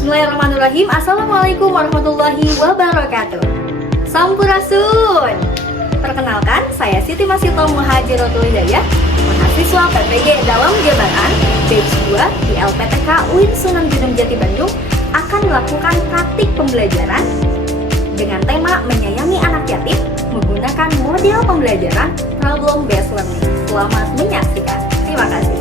Bismillahirrahmanirrahim. Assalamualaikum warahmatullahi wabarakatuh. Sampurasun. Perkenalkan, saya Siti Masito Muhajirotul Hidayah, mahasiswa PPG dalam jabatan batch 2 di LPTK UIN Sunan Gunung Jati Bandung akan melakukan praktik pembelajaran dengan tema menyayangi anak yatim menggunakan model pembelajaran problem based learning. Selamat menyaksikan. Terima kasih.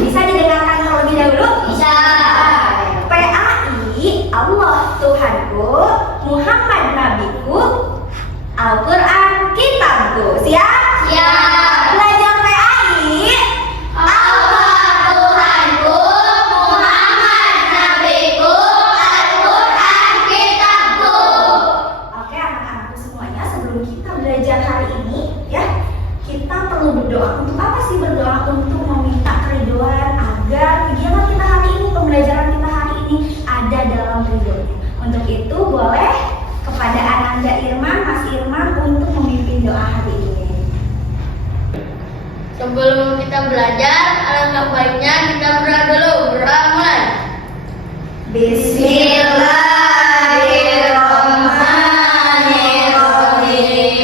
Bisa didengarkan terlebih dahulu? Bisa. PAI, Allah Tuhanku, Muhammad Nabiku, Al-Quran Kitabku. Siap? Siap. Belajar PAI. Allah Tuhanku, Muhammad Nabiku, Al-Quran Kitabku. Oke anak-anakku semuanya, sebelum kita belajar hari ini ya, kita perlu berdoa. Untuk apa sih berdoa? Untuk meminta keriduan agar kegiatan kita hari ini, pembelajaran kita hari ini ada dalam ridhonya. Untuk itu boleh kepada Ananda Irman, Mas Irman untuk memimpin doa hari ini. Sebelum kita belajar, alangkah baiknya kita berdoa dulu. Berdoa. Bismillahirrahmanirrahim.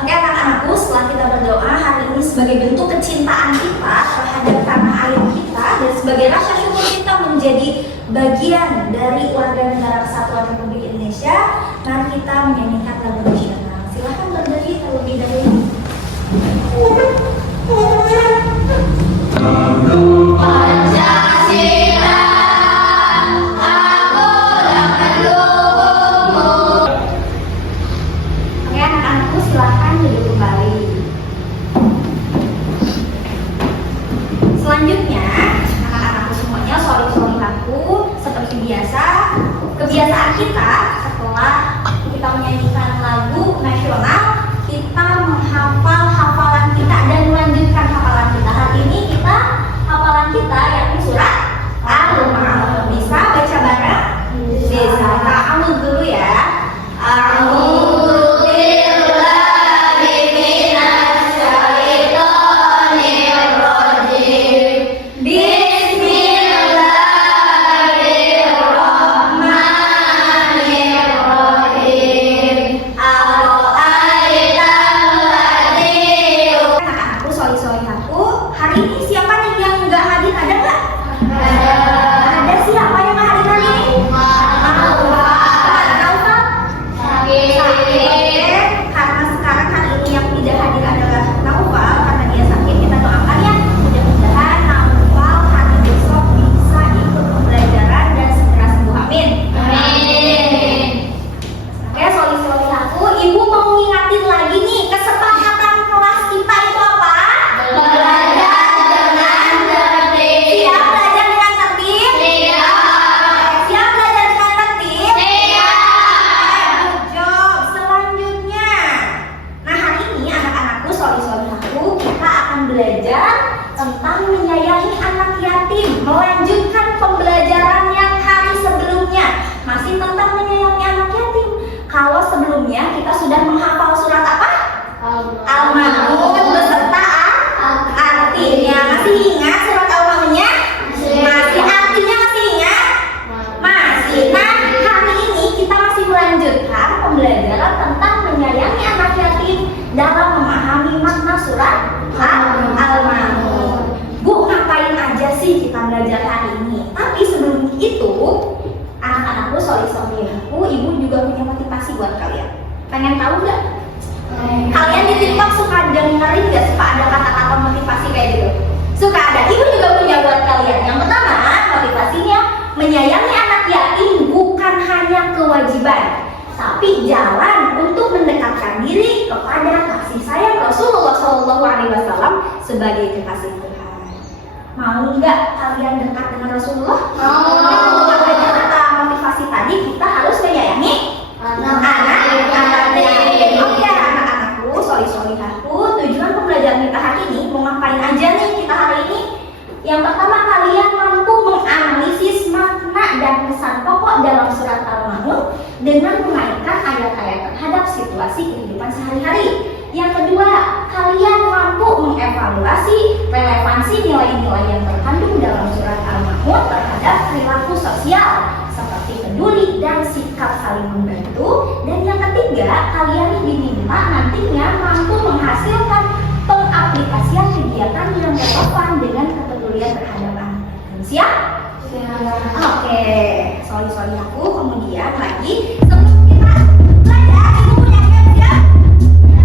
Oke anak-anakku, setelah kita berdoa hari ini sebagai bentuk kecintaan kita terhadap tanah air kita dan sebagai rasa syukur kita menjadi bagian dari warga negara Kesatuan Republik Indonesia, mari kita menyanyikan lagu nasional. Silahkan berdiri terlebih dahulu. Oke anak-anakku, silahkan duduk kembali. Selanjutnya, anak-anakku semuanya, sorry-sorry seperti biasa, kebiasaan kita setelah kita menyanyikan lagu nasional, kita menghafal hafalan kita dan melanjutkan hafalan kita. Hari ini kita hafalan kita yakni surat Al-Mulk. Bisa baca bareng? Bisa. Ta'awudz dulu ya. Belajar tentang menyayangi anak yatim, melanjutkan pembelajaran yang hari sebelumnya, masih tentang menyayangi anak yatim. Kalau sebelumnya kita sudah menghafal surat apa? Al-Ma'un beserta artinya. Masih ingat surat Al-Ma'unnya? Masih. Artinya masih ingat? Masih. Nah, hari ini kita masih melanjutkan pembelajaran tentang menyayangi anak yatim dalam memahami makna surat Al-Ma'un. Bu, ngapain aja sih kita belajar hari ini? Tapi sebelum itu, anak-anakku, sorry-sorry aku, ibu juga punya motivasi buat kalian. Pengen tahu nggak? Kalian di TikTok suka dengerin nggak, suka ada kata-kata motivasi kayak gitu? Suka ada. Ibu juga punya buat kalian. Yang pertama, motivasinya menyayangi anak yatim bukan hanya kewajiban, tapi jalan untuk mendekatkan diri kepada kasih sayang Rasulullah SAW sebagai kekasih Tuhan. Mau nggak kalian dekat dengan Rasulullah? Mau. Makanya kata motivasi tadi kita harus menyayangi anak yatim. Oke, anak-anakku, sorry aku. Tujuan pembelajaran kita hari ini mau ngapain aja nih kita hari ini? Yang pertama, kalian mampu menganalisis makna dan pesan pokok dalam surat Al-Ma'un dengan mengaitkan ayat-ayat terhadap situasi kehidupan sehari-hari. Yang kedua, kalian mampu mengevaluasi relevansi nilai-nilai yang terkandung dalam surat Al-Ma'un terhadap perilaku sosial seperti peduli dan sikap saling membantu. Dan yang ketiga, kalian diminta nantinya mampu menghasilkan pengaplikasian kegiatan yang relevan dengan kepedulian terhadap anak. Siap? Oke, sorry aku. Kemudian lagi sebelum kita belajar, ibu punya siap?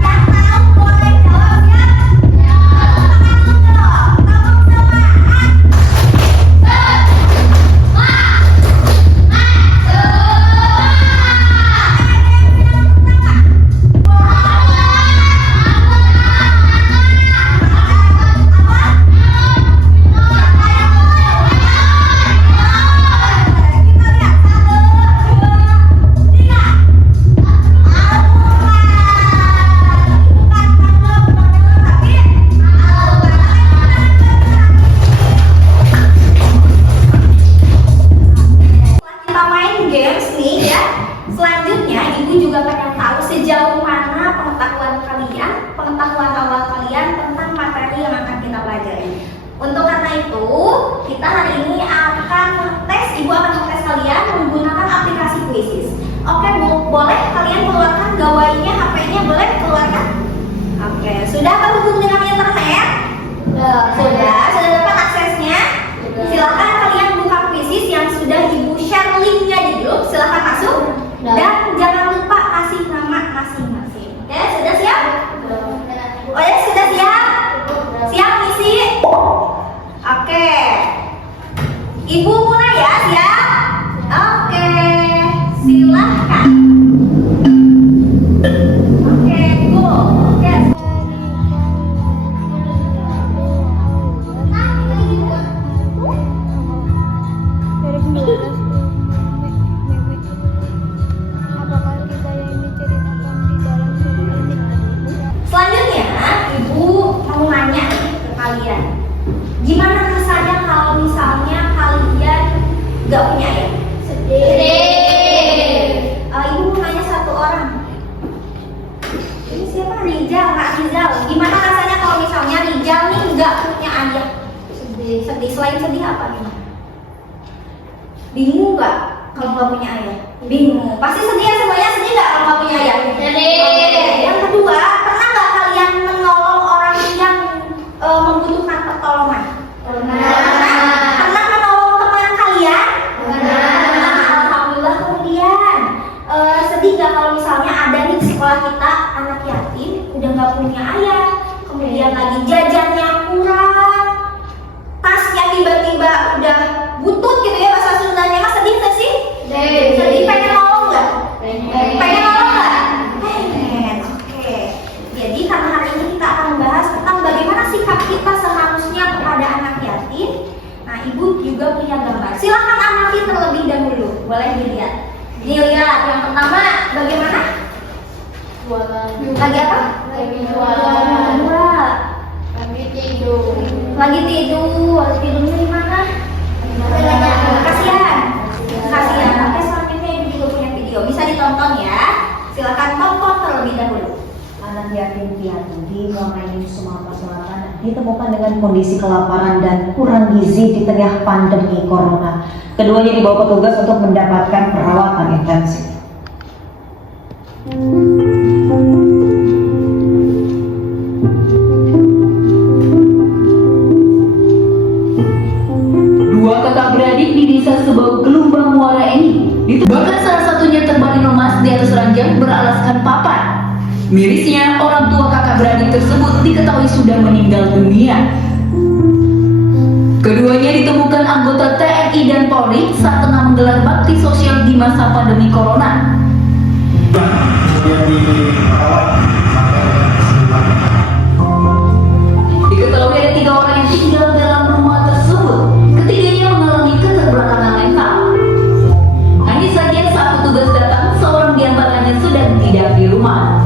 Yang tahu boleh jawab ya? Pengetahuan awal kalian tentang materi yang akan kita pelajari. Untuk karena itu, kita hari ini akan tes, ibu akan tes kalian menggunakan aplikasi Quizzes. Oke Bu, boleh kalian keluarkan gawainya, HP-nya boleh keluarkan? Oke, sudah terhubung dengan internet? Sudah dapat aksesnya? Silakan kalian buka Quizzes yang sudah ibu share linknya di grup, silakan masuk. Dan jangan lupa kasih nama masing-masing. Oke, sudah siap? Oh ya, sudah siap? Siap misi? Oke. Ibu mulai ya, siap? Oke, silahkan. Oke, go. Oke. Apakah kita yang diceritakan di dalam surat ini? Selanjutnya, ibu mau nanya ke kalian, gimana rasanya kalau misalnya kalian gak punya ayah? Sedih. Ibu mau nanya satu orang. Ini siapa? Rizal, Kak Rizal. Gimana rasanya kalau misalnya Rizal nih gak punya ayah? Sedih. Selain sedih apa nih? Bingung gak kalau gak punya ayah? Bingung. Pasti sedih ya semuanya. Sedih gak kalau gak punya ayah? Sedih. Yang kedua, pernah gak kalian menolong orang yang membutuhkan pertolongan? Pernah menolong teman kalian? Alhamdulillah. Kemudian sedih gak kalau misalnya ada nih di sekolah kita anak yatim udah gak punya ayah, kemudian lagi jajannya kurang, tasnya tiba-tiba udah butut gitu ya bahasa Sundanya. Mas sedih gak sih? Sedih. Pengen nolong gak? Pengen nolong gak? Pengen. Oke. Jadi karena hari ini kita akan membahas tentang bagaimana sikap kita seharusnya kepada anak yatim. Nah, ibu juga punya gambar. Silahkan amati terlebih dahulu. Boleh dilihat. Dilihat yang pertama bagaimana? Jualan. Lagi apa? Lagi jualan. Dua. Kami tidur. Lagi tidur di mana? Kasihan. Oke, selanjutnya ibu juga punya video, bisa ditonton ya. Silakan tonton terlebih dahulu. Anak yatim piatu di Muarani, Sumatera Selatan ditemukan dengan kondisi kelaparan dan kurang gizi di tengah pandemi corona. Keduanya dibawa petugas untuk mendapatkan perawatan intensif. Dua kakak beradik di desa Sebau Gelumbang Muara ini bahkan salah satunya terbaring lemas di atas ranjang beralaskan papan. Mirisnya, orang tua kakak beradik tersebut diketahui sudah meninggal dunia. Keduanya ditemukan anggota TNI dan Polri saat tengah menggelar bakti sosial di masa pandemi corona. Diketahui ada 3 orang yang tinggal dalam rumah tersebut. Ketiganya mengalami keterbelakangan mental. Hanya saja saat petugas datang, seorang di antaranya sedang tidak di rumah.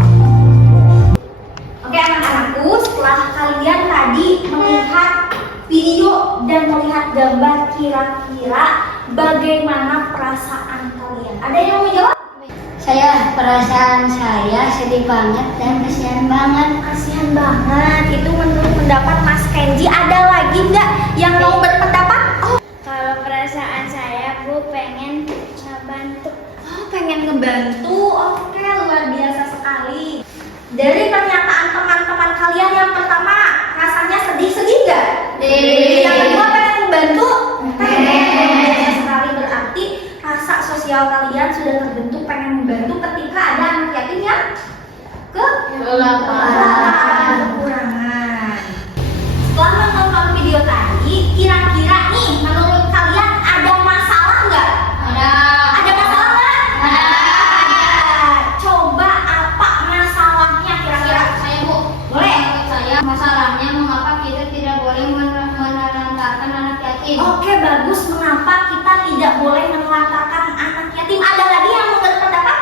Oke anak-anakku, setelah kalian tadi melihat video dan melihat gambar, kira-kira bagaimana perasaan kalian? Ada yang mau jawab? Perasaan saya sedih banget dan kasihan banget. Kasihan banget. Itu menurut pendapat Mas Kenji. Ada lagi nggak yang mau berpendapat? Oh, Kalau perasaan saya, Bu pengen ngebantu. pengen ngebantu. Oke, luar biasa sekali. Dari pernyataan teman-teman kalian, yang pertama rasanya sedih nggak? Yang kedua pengen ngebantu. Luar biasa sekali, berarti rasa sosial kalian sudah terbentuk, pengen membantu ketika ada anak yatim yang kekurangan. Setelah menonton video tadi, kira-kira nih menurut kalian ada masalah nggak? Ada masalah nggak? Ada. Coba apa masalahnya kira-kira? Saya Bu, Boleh? menurut saya masalahnya mengapa kita tidak boleh menelantarkan anak yatim. Oke, bagus. Mengapa kita tidak boleh menelantarkan anak yatim? Ada lagi yang mau berpendapat?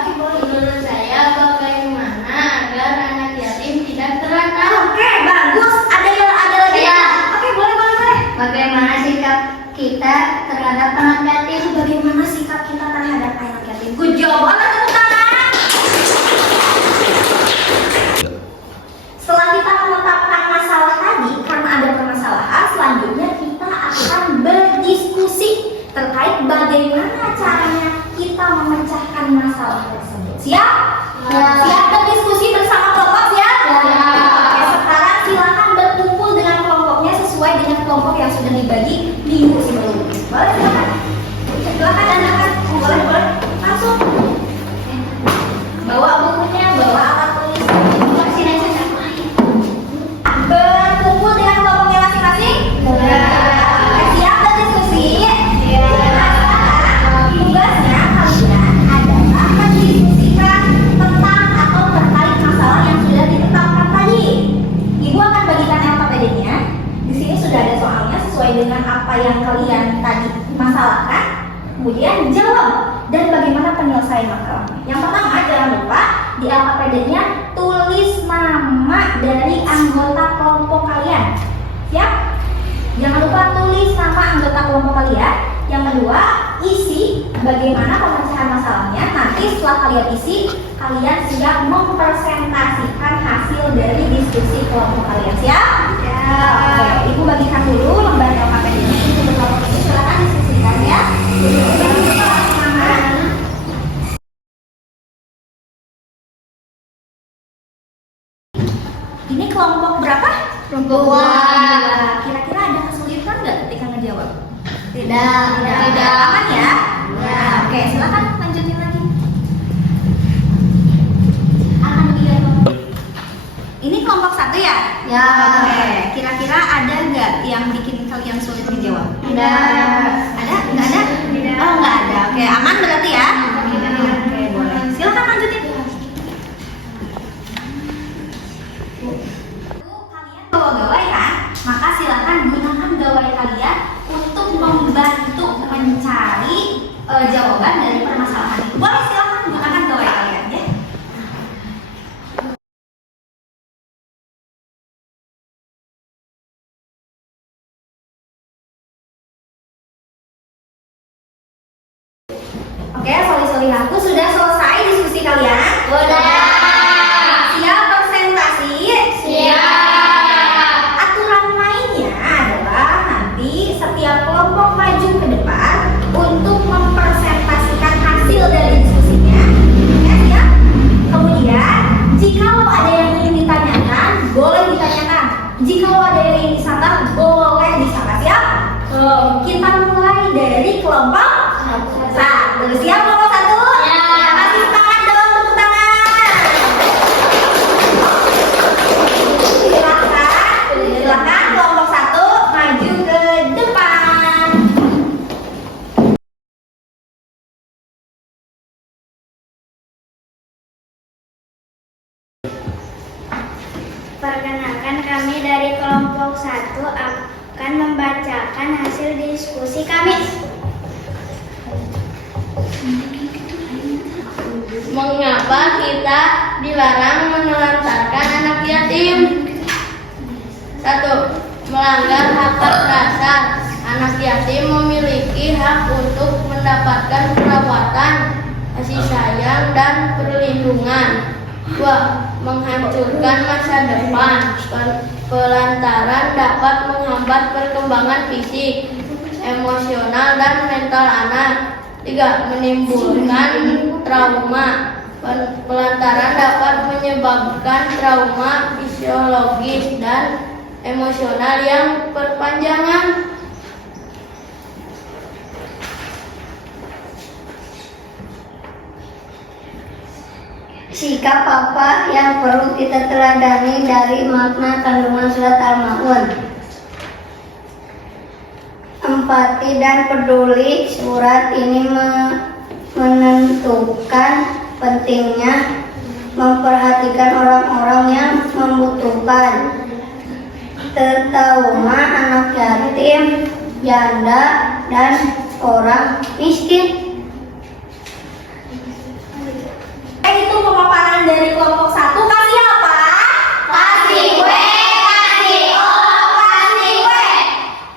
Oke, boleh. Menurut saya bagaimana agar anak yatim tidak terlantar? Oke, bagus. Ada lagi? Iya. Oke, boleh. Bagaimana sikap kita terhadap anak yatim? Bagaimana sikap kita terhadap anak yatim? Good job. Boleh tepuk tangan. Setelah kita menetapkan masalah tadi, karena ada permasalahan, selanjutnya kita akan berdiskusi terkait bagaimana caranya kita memecahkan masalah tersebut. Siap? Ya. Siap berdiskusi bersama kelompok ya? Ya. Oke, sekarang silakan berkumpul dengan kelompoknya sesuai dengan kelompok yang sudah dibagi minggu sebelumnya. Boleh silakan? Silakan dandakan. Boleh. Langsung. Bawa bukunya, bawa alat tulis. Sini aja. Berkumpul dengan kelompoknya masing-masing? Ya. Oke, siap berdiskusi? Ya. Nah, tugasnya kalian adalah mendiskusikan tentang atau terkait masalah yang sudah ditetapkan tadi. Ibu akan bagikan LKPD-nya. Di sini sudah ada soalnya sesuai dengan apa yang kalian tadi masalahkan. Kemudian jawab dan bagaimana penyelesaian masalahnya. Yang pertama, jangan lupa di LKPD-nya tulis nama dari anggota kelompok kalian. Siap? Jangan lupa tulis nama anggota kelompok kalian. Yang kedua, isi bagaimana pemecahan masalahnya. Nanti setelah kalian isi, kalian siap mempresentasikan hasil dari diskusi kelompok kalian. Siap? Oke, Ibu bagikan dulu lembar LKPD-nya. Untuk kelompok ini silakan diskusikan ya. Ini kelompok berapa? Kelompok Dua. dua. Kira-kira ada kesulitan nggak ketika ngejawab? Tidak. Aman ya? Ya. Oke, silakan lanjutin lagi. Akan dilihat kelompok. Ini kelompok 1 ya? Ya. Oke, kira-kira ada nggak yang bikin kalian sulit dijawab? Tidak. Ada? Nggak ada? Tidak. Oh, nggak ada. Oke, aman berarti ya? Oke, boleh. Silakan lanjutin. Kalian bawa gawai kan? Maka silakan gunakan gawai kalian untuk membantu mencari jawaban dari permasalahan itu. Boleh silakan gunakan gawai kalian ya. soli-soli aku, sudah selesai diskusi kalian? Siap presentasi? Aturan mainnya adalah nanti setiap kelompok maju ke depan untuk mempresentasikan hasil dari diskusinya. Ya, siap? Kemudian, jika ada yang ingin ditanyakan, boleh ditanyakan. Jika ada yang ingin disangka, boleh disangka. Siap? Kita mulai dari kelompok satu. Siap kelompok satu? Kasih tangan dong, tepuk tangan. Silakan kelompok satu maju ke depan. Perkenalkan, kami dari kelompok 1 akan membacakan hasil diskusi kami. Mengapa kita dilarang menelantarkan anak yatim? 1. Melanggar hak dasar. Anak yatim memiliki hak untuk mendapatkan perawatan, kasih sayang, dan perlindungan. 2. Menghancurkan masa depan. Pelantaran dapat menghambat perkembangan fisik, emosional, dan mental anak. 3. Menimbulkan trauma. Pelantaran dapat menyebabkan trauma fisiologis dan emosional yang berpanjangan. Sikap apa yang perlu kita teladani dari makna kandungan surat Al-Maun? Empati dan peduli. Surat ini menentukan pentingnya memperhatikan orang-orang yang membutuhkan, terutama anak yatim, janda, dan orang miskin. Itu pemaparan dari kelompok 1. Kasih apa? Kasih W, kasih O, kasih W.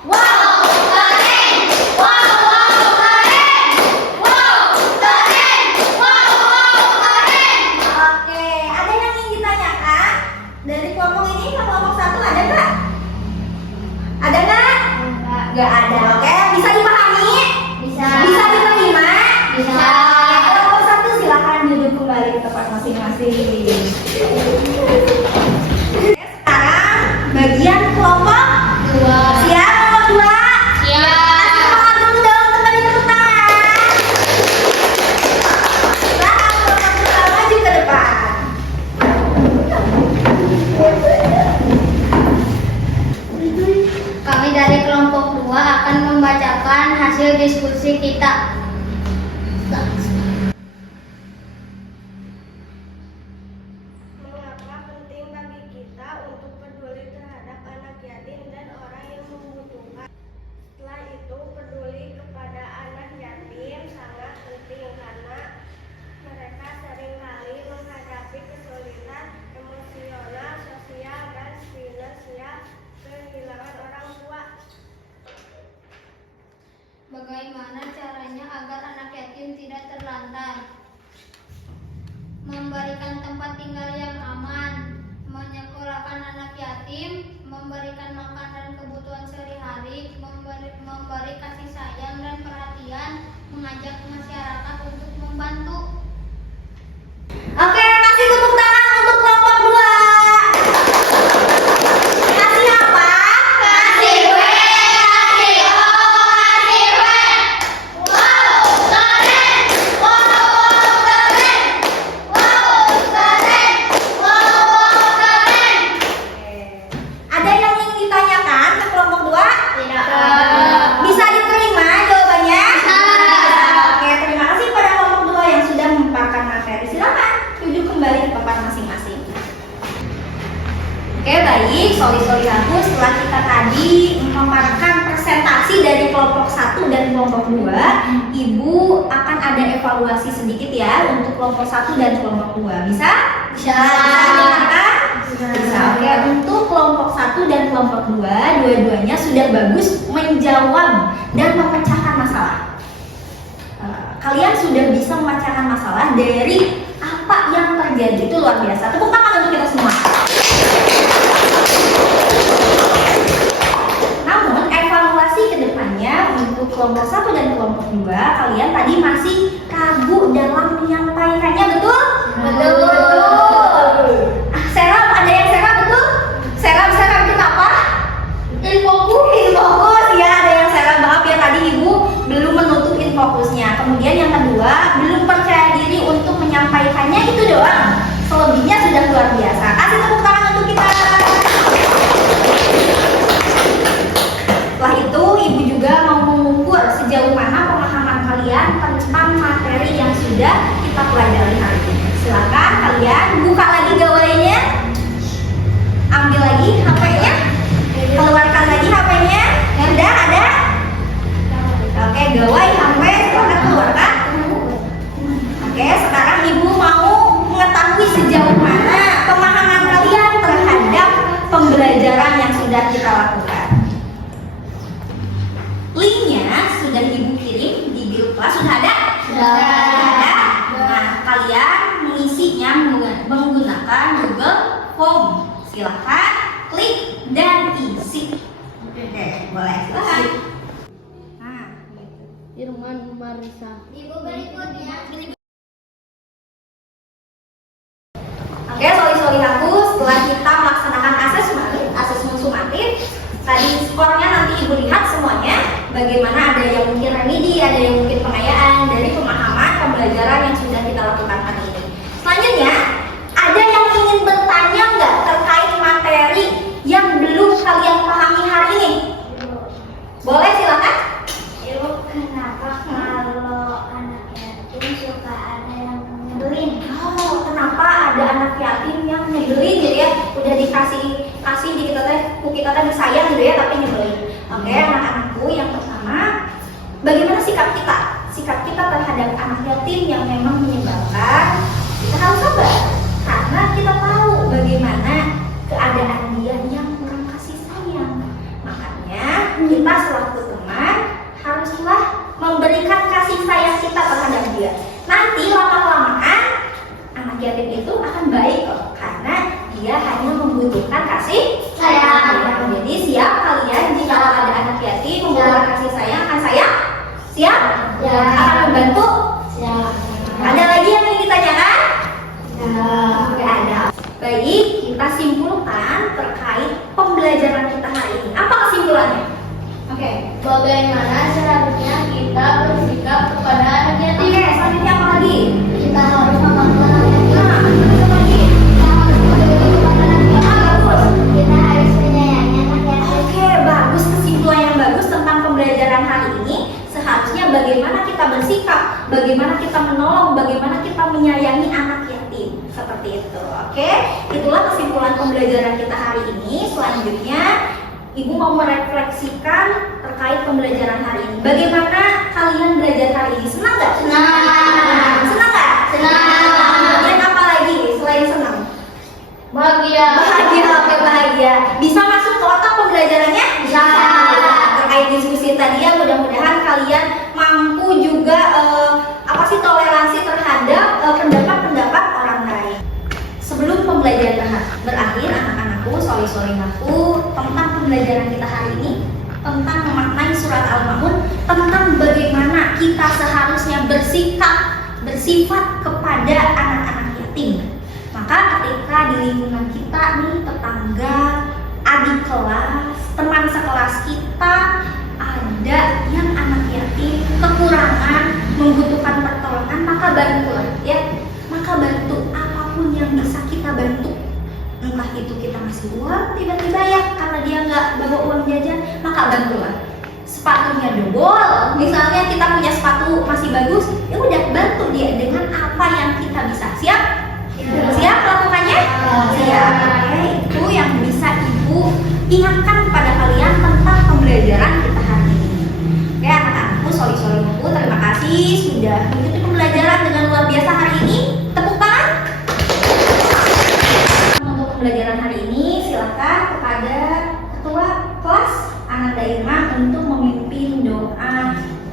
Wow, keren. Wow, keren. Wow, keren. Wow, keren. Oke, ada yang ingin ditanyakan dari kelompok ini ke kelompok 1? Ada nggak? Ada nggak? Nggak ada. Oke, bisa dipahami? Bisa diterima? Bisa. Kelompok 1 silakan duduk kembali ke tempat masing-masing. Sekarang bagian kelompok 2. Siap kelompok 2? Siap. Semangat dulu dong, kembali tepuk tangan. Silakan kelompok 2 maju ke depan. Kami dari kelompok 2 akan membacakan hasil diskusi kita. Mengapa penting bagi kita untuk peduli terhadap anak yatim dan orang yang membutuhkan? Setelah itu, peduli kepada anak yatim sangat penting karena mereka seringkali menghadapi kesulitan emosional, sosial, dan finansial kehilangan orang tua. Bagaimana caranya agar anak yatim tidak terlantar? Memberikan tempat tinggal yang aman, menyekolahkan anak yatim, memberikan makan dan kebutuhan sehari-hari, memberi kasih sayang dan perhatian, mengajak masyarakat untuk membantu. Oke, kasih tepuk tangan untuk kelompok 2. Kasih apa? Kasih W, kasih O, kasih W. Wow, keren. Wow, keren. Wow, keren. Wow, keren. Ada yang ingin ditanyakan ke kelompok 2? Tidak. Bisa diterima jawabannya? Oke, terima kasih pada kelompok 2 yang sudah memaparkan materi. Silakan duduk kembali ke tempat masing-masing. Oke, baik, soli-soli aku, setelah kita tadi memaparkan presentasi dari kelompok 1 dan kelompok 2, Ibu akan ada evaluasi sedikit ya untuk kelompok 1 dan kelompok 2. Bisa? Bisa didengarkan? Bisa. Oke, untuk kelompok 1 dan kelompok 2, dua-duanya sudah bagus menjawab dan memecahkan masalah. Kalian sudah bisa memecahkan masalah dari apa yang terjadi. Itu luar biasa. Tepuk tangan untuk kita semua. Namun evaluasi kedepannya untuk kelompok 1 dan kelompok 2, kalian tadi masih ragu dalam menyampaikannya, betul? Betul. Seram, ada yang seram, betul? Seram itu apa? Infokus ya, ada yang seram. Maaf ya, tadi ibu belum menutup infokusnya. Kemudian yang kedua, belum percaya diri untuk menyampaikannya, itu doang. Selebihnya sudah luar biasa. Kasih tepuk tangan untuk kita. Setelah itu, ibu juga mau mengukur sejauh mana pemahaman kalian tentang materi yang sudah kita pelajari hari ini. Silakan kalian buka lagi gawainya, ambil lagi HP-nya, keluarkan lagi HP-nya. Sudah ada? Oke, gawai HP silakan keluarkan. Oke, sekarang ibu mau mengetahui sejauh mana pemahaman kalian terhadap pembelajaran yang sudah kita lakukan. Linknya sudah ibu kirim di grup kelas, sudah ada? Sudah ada. Nah, kalian mengisinya menggunakan Google Form. Silahkan klik dan isi. Oke, boleh, silahkan. Nah, Irman Marisa. ibu berikutnya. Oke, sorry aku, setelah kita melaksanakan asesmen sumatif, tadi skornya nanti ibu lihat semuanya. Bagaimana, ada yang mungkin remedi, ada yang mungkin pengayaan dari pemahaman pembelajaran yang sudah kita lakukan hari ini. Selanjutnya, ada yang ingin bertanya nggak terkait materi yang belum kalian pahami hari ini? Boleh, silakan. Ibu, kenapa kalau anak yatim suka ada yang nyebelin? Oh, kenapa ada anak yatim yang nyebelin gitu ya? Udah dikasih di kita teh disayang gitu ya, tapi nyebelin. Oke, anak-anakku, yang pertama, bagaimana sikap kita? Sikap kita terhadap anak yatim yang memang menyebalkan, kita harus sabar. Karena kita tahu bagaimana keadaan dia yang kurang kasih sayang. Makanya, kita selaku teman haruslah memberikan kasih sayang kita terhadap dia. Nanti lama-kelamaan anak yatim itu akan baik kok, karena dia hanya membutuhkan kasih sayang. Jadi siap kalian jika ada anak yatim membutuhkan kasih sayang, akan sayang? Siap? Akan membantu? Ada lagi yang ingin ditanyakan? Oke, ada. Baik, kita simpulkan terkait pembelajaran kita hari ini. Apa kesimpulannya? Oke. Bagaimana seharusnya kita bersikap kepada anak yatim? Oke, selanjutnya apa lagi? Kita harus membantu anak yatim. Nah, apa lagi? Kita harus peduli kepada anak yatim. Bagus. Kita harus menyayangi anak yatim. Oke, bagus, kesimpulan yang bagus tentang pembelajaran hari ini. Seharusnya bagaimana kita bersikap, bagaimana kita menolong, bagaimana kita menyayangi anak yatim. Seperti itu, oke? Itulah kesimpulan pembelajaran kita hari ini. Selanjutnya, Ibu mau merefleksikan terkait pembelajaran hari ini. Bagaimana kalian belajar hari ini? Senang nggak? Senang. Senang nggak? Senang. Kemudian apa lagi selain senang? Bahagia. Bahagia, oke, bahagia. Bisa masuk ke otak pembelajarannya? Bisa. Terkait diskusi tadi ya, mudah-mudahan kalian mampu juga toleransi terhadap pendapat-pendapat orang lain. Sebelum pembelajaran berakhir, anak-anakku, soli-solinaku, tentang pembelajaran kita hari ini, tentang memaknai surat Al-Ma'un, tentang bagaimana kita seharusnya bersifat kepada anak-anak yatim. Maka ketika di lingkungan kita nih, tetangga, adik kelas, teman sekelas kita, ada yang anak yatim, kekurangan, membutuhkan pertolongan, maka bantulah ya. Maka bantu apapun yang bisa kita bantu. Entah itu kita ngasih uang tiba-tiba ya, karena dia nggak bawa uang jajan, maka bantulah. Sepatunya dobol, misalnya kita punya sepatu masih bagus, ya udah bantu dia dengan apa yang kita bisa. Siap? Siap melakukannya? Siap. Oke, itu yang bisa ibu ingatkan kepada kalian tentang pembelajaran kita hari ini. Oke, anak-anakku, soli-solinku, terima kasih sudah mengikuti pembelajaran dengan luar biasa hari ini. Tepuk tangan. Untuk pembelajaran hari ini, silakan kepada ketua kelas Ananda Irma untuk memimpin doa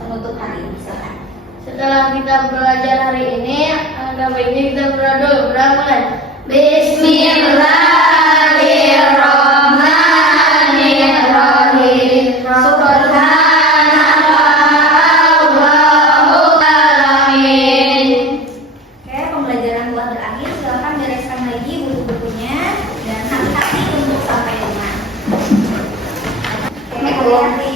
penutup hari ini. Silakan. Setelah setelah kita belajar hari ini, alangkah baiknya kita berdoa dulu. Mulai. Bismillahirrahmanirrahim. Oke, pembelajaran telah berakhir. Silakan bereskan lagi buku-bukunya dan hati-hati untuk sampai rumah. Oke, hati-hati.